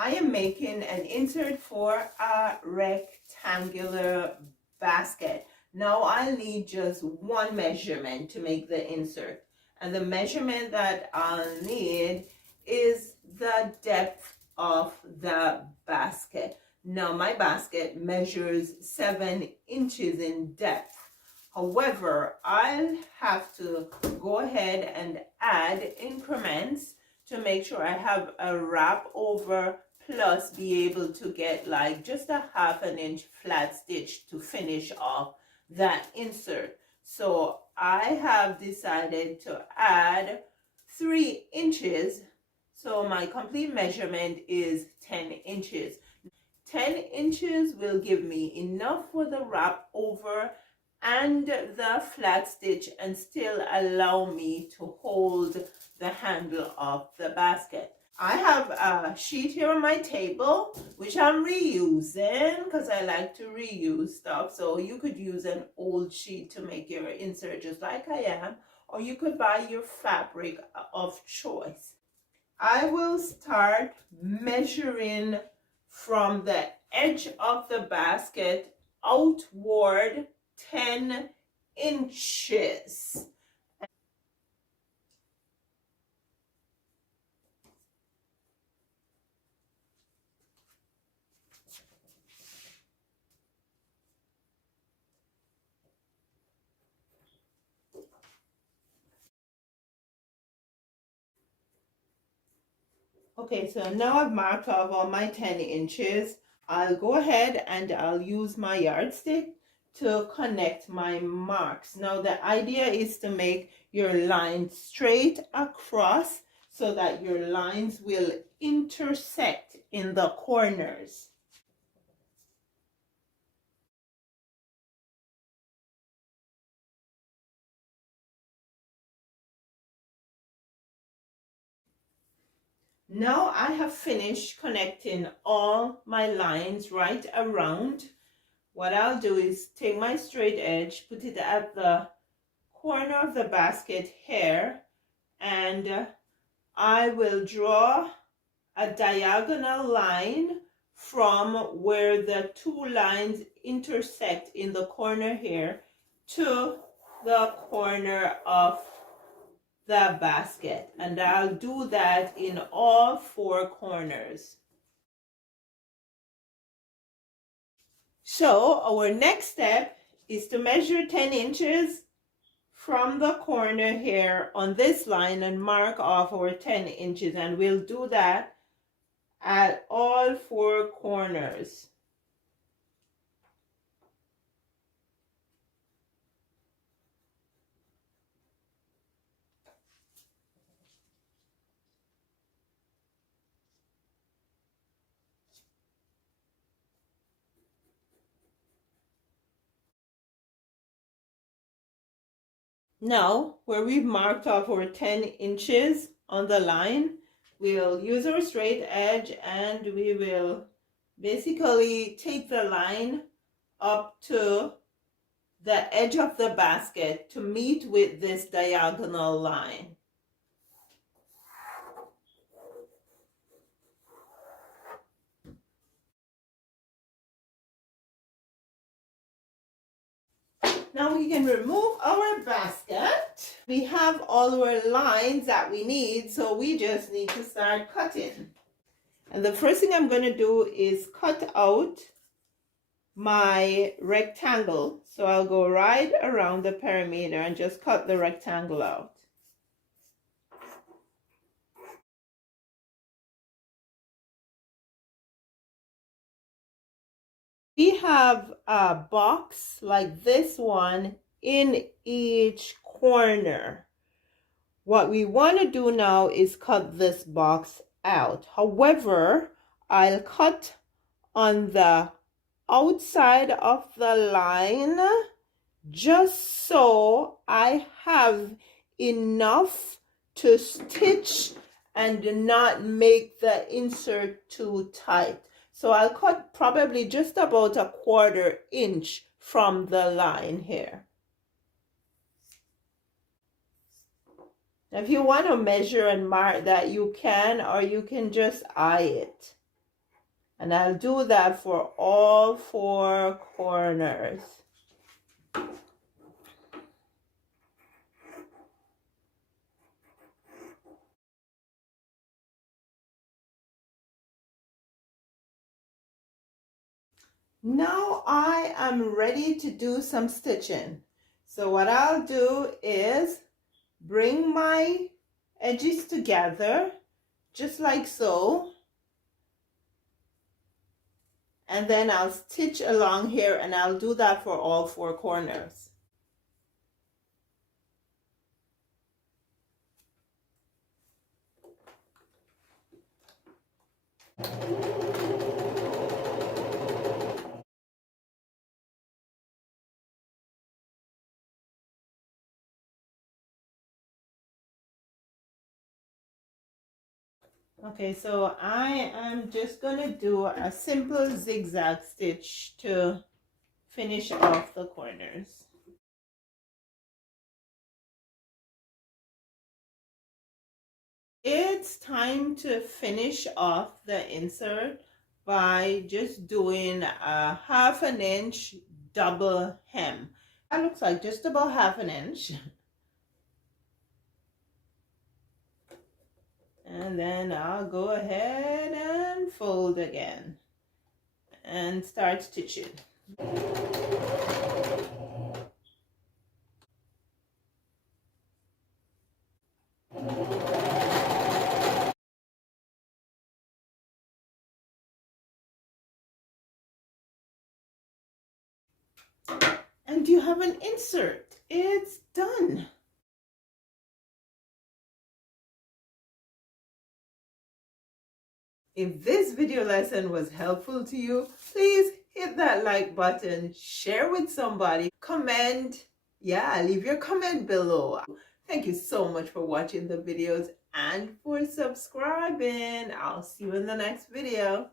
I am making an insert for a rectangular basket. Now I'll need just one measurement to make the insert. And the measurement that I'll need is the depth of the basket. Now my basket measures 7 inches in depth. However, I'll have to go ahead and add increments to make sure I have a wrap over plus be able to get like just a 1/2 inch flat stitch to finish off that insert. So I have decided to add 3 inches. So my complete measurement is 10 inches. 10 inches will give me enough for the wrap over and the flat stitch and still allow me to hold the handle of the basket. I have a sheet here on my table which I'm reusing because I like to reuse stuff. So you could use an old sheet to make your insert just like I am, or you could buy your fabric of choice. I will start measuring from the edge of the basket outward 10 inches. Okay, so now I've marked off all my 10 inches. I'll go ahead and I'll use my yardstick to connect my marks. Now the idea is to make your line straight across so that your lines will intersect in the corners. Now I have finished connecting all my lines right around. What I'll do is take my straight edge, put it at the corner of the basket here, and I will draw a diagonal line from where the two lines intersect in the corner here to the corner of the basket, and I'll do that in all 4 corners. So our next step is to measure 10 inches from the corner here on this line and mark off our 10 inches, and we'll do that at all 4 corners. Now, where we've marked off our 10 inches on the line, we'll use our straight edge and we will basically take the line up to the edge of the basket to meet with this diagonal line. Now we can remove our basket. We have all our lines that we need, so we just need to start cutting. And the first thing I'm going to do is cut out my rectangle. So I'll go right around the perimeter and just cut the rectangle out. We have a box like this one in each corner. What we want to do now is cut this box out. However, I'll cut on the outside of the line just so I have enough to stitch and not make the insert too tight. So I'll cut probably just about a 1/4 inch from the line here. If you want to measure and mark that, you can, or you can just eye it. And I'll do that for all 4 corners. Now I am ready to do some stitching. So what I'll do is bring my edges together just like so, and then I'll stitch along here, and I'll do that for all 4 corners. Okay, so I am just going to do a simple zigzag stitch to finish off the corners. It's time to finish off the insert by just doing a 1/2 inch double hem. That looks like just about 1/2 inch. And then I'll go ahead and fold again and start stitching. And you have an insert. It's done. If this video lesson was helpful to you, please hit that like button, share with somebody, comment, leave your comment below. Thank you so much for watching the videos and for subscribing. I'll see you in the next video.